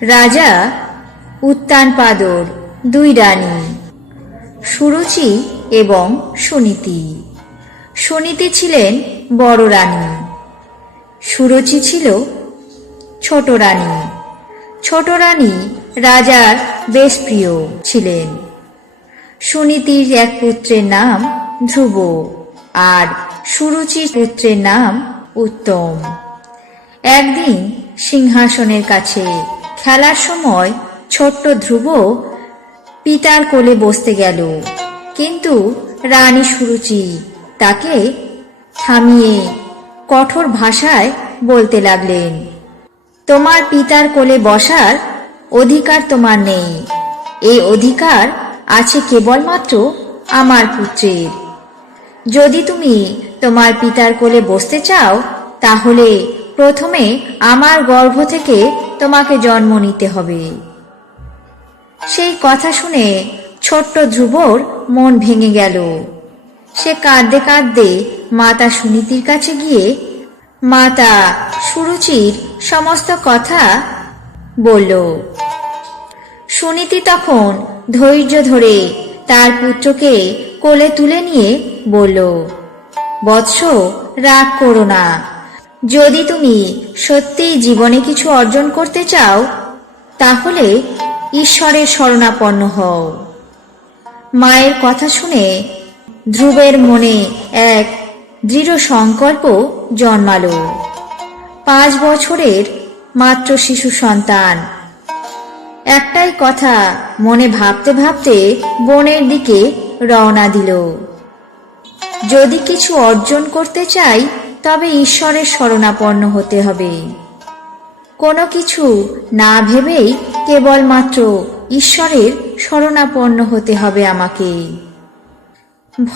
রাজা উত্তানপাদর, দুই রানী, সুরুচি এবং সুনীতি। সুনীতি ছিলেন বড় রানী। সুরুচি ছিল ছোট রানী। ছোট রানী রাজার বেশ প্রিয় ছিলেন। সুনীতির এক পুত্রের নাম ধ্রুব আর সুরুচির পুত্রের নাম উত্তম। একদিন সিংহাসনের কাছে খেলার সময় ছোট্ট ধ্রুব পিতার কোলে বসতে গেল। কিন্তু রানী সুরুচি তাকে থামিয়ে কঠোর ভাষায় বলতে লাগলেন, তোমার পিতার কোলে বসার অধিকার তোমার নেই। এই অধিকার আছে কেবলমাত্র আমার পুত্রের। যদি তুমি তোমার পিতার কোলে বসতে চাও, তাহলে প্রথমে আমার গর্ভ থেকে তোমাকে জন্ম নিতে হবে। সেই কথা শুনে ছোট্ট ধ্রুবর মন ভেঙে গেল। সে কাঁদতে কাঁদতে মাতা সুনীতির কাছে গিয়ে, মাতা, সুরুচির সমস্ত কথা বলল। সুনীতি তখন ধৈর্য ধরে তার পুত্রকে কোলে তুলে নিয়ে বলল, বৎস, রাগ করো না। যদি তুমি সত্যিই জীবনে কিছু অর্জন করতে চাও, তাহলে ঈশ্বরের শরণাপন্ন হও। মায়ের কথা শুনে ধ্রুবের মনে এক দৃঢ় সংকল্প জন্মালো। পাঁচ বছরের মাত্র শিশু সন্তান। একটাই কথা মনে ভাবতে ভাবতে বনের দিকে রওনা দিল। যদি কিছু অর্জন করতে চাই তবে ঈশ্বরের শরণাপন্ন হতে হবে। কোনো কিছু না ভেবেই কেবলমাত্র ঈশ্বরের শরণাপন্ন হতে হবে আমাকে।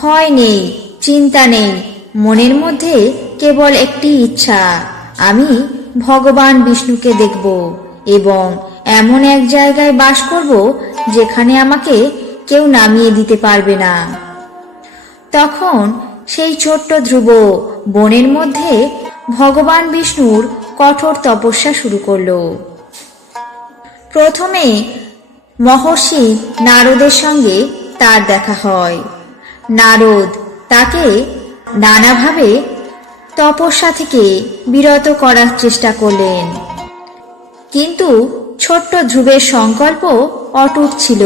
ভয় নেই, চিন্তা নেই, মনের মধ্যে কেবল একটি ইচ্ছা, আমি ভগবান বিষ্ণুকে দেখব এবং এমন এক জায়গায় বাস করব যেখানে আমাকে কেউ নামিয়ে দিতে পারবে না। তখন সেই ছোট্ট ধ্রুব বনের মধ্যে ভগবান বিষ্ণুর কঠোর তপস্যা শুরু করল। প্রথমে মহর্ষি নারদের সঙ্গে তার দেখা হয়। নারদ তাকে নানাভাবে তপস্যা থেকে বিরত করার চেষ্টা করলেন। কিন্তু ছোট্ট ধ্রুবের সংকল্প অটুট ছিল।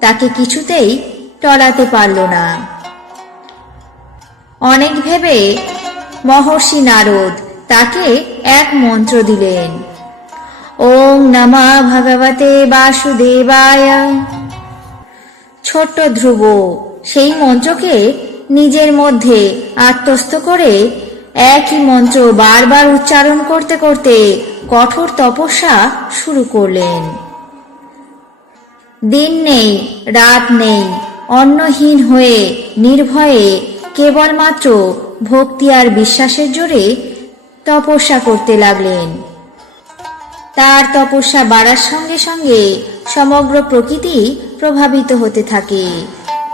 তাকে কিছুতেই টলাতে পারল না। অনেক ভেবে মহর্ষি নারদ তাকে এক মন্ত্র দিলেন। ওং নমা ভগবতে বাসুদেবায়। ছোট্ট ধ্রুব সেই মন্ত্রকে নিজের মধ্যে আত্মস্থ করে একই মন্ত্র বারবার উচ্চারণ করতে করতে কঠোর তপস্যা শুরু করলেন। দিন নেই, রাত নেই, অন্নহীন হয়ে, নির্ভয়ে কেবলমাত্র ভক্তি আর বিশ্বাসের জোরে তপস্যা করতে লাগলেন। তার তপস্যা বাড়ার সঙ্গে সঙ্গে সমগ্র প্রকৃতি প্রভাবিত হতে থাকে।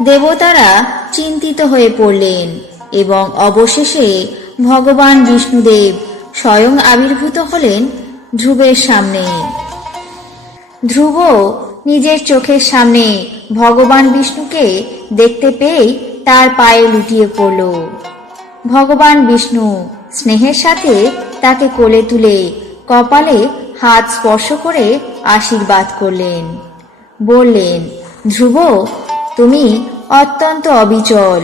দেবতারা চিন্তিত হয়ে পড়লেন এবং অবশেষে ভগবান বিষ্ণুদেব স্বয়ং আবির্ভূত হলেন ধ্রুবের সামনে। ধ্রুব নিজের চোখের সামনে ভগবান বিষ্ণুকে দেখতে পেয়েই তার পায়ে লুটিয়ে পড়ল। ভগবান বিষ্ণু স্নেহের সাথে তাকে কোলে তুলে কপালে হাত স্পর্শ করে আশীর্বাদ করলেন। বললেন, ধ্রুব, তুমি অত্যন্ত অবিচল।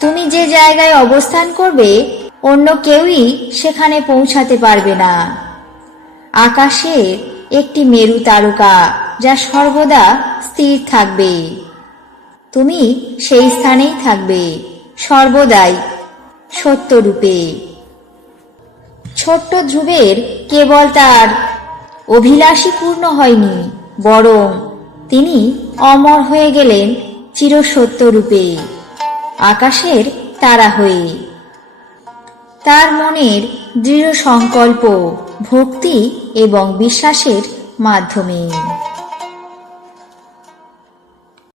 তুমি যে জায়গায় অবস্থান করবে, অন্য কেউই সেখানে পৌঁছাতে পারবে না। আকাশে একটি মেরু তারকা, যা সর্বদা স্থির থাকবে। তুমি সেই স্থানেই থাকবে, সর্বদাই সত্যরূপে। ছোট্ট ধ্রুবের কেবল তার অভিলাষী পূর্ণ হয়নি, বরং তিনি অমর হয়ে গেলেন চিরসত্যরূপে, আকাশের তারা হয়ে। তার মনের দৃঢ় সংকল্প ভক্তি এবং বিশ্বাসের মাধ্যমে।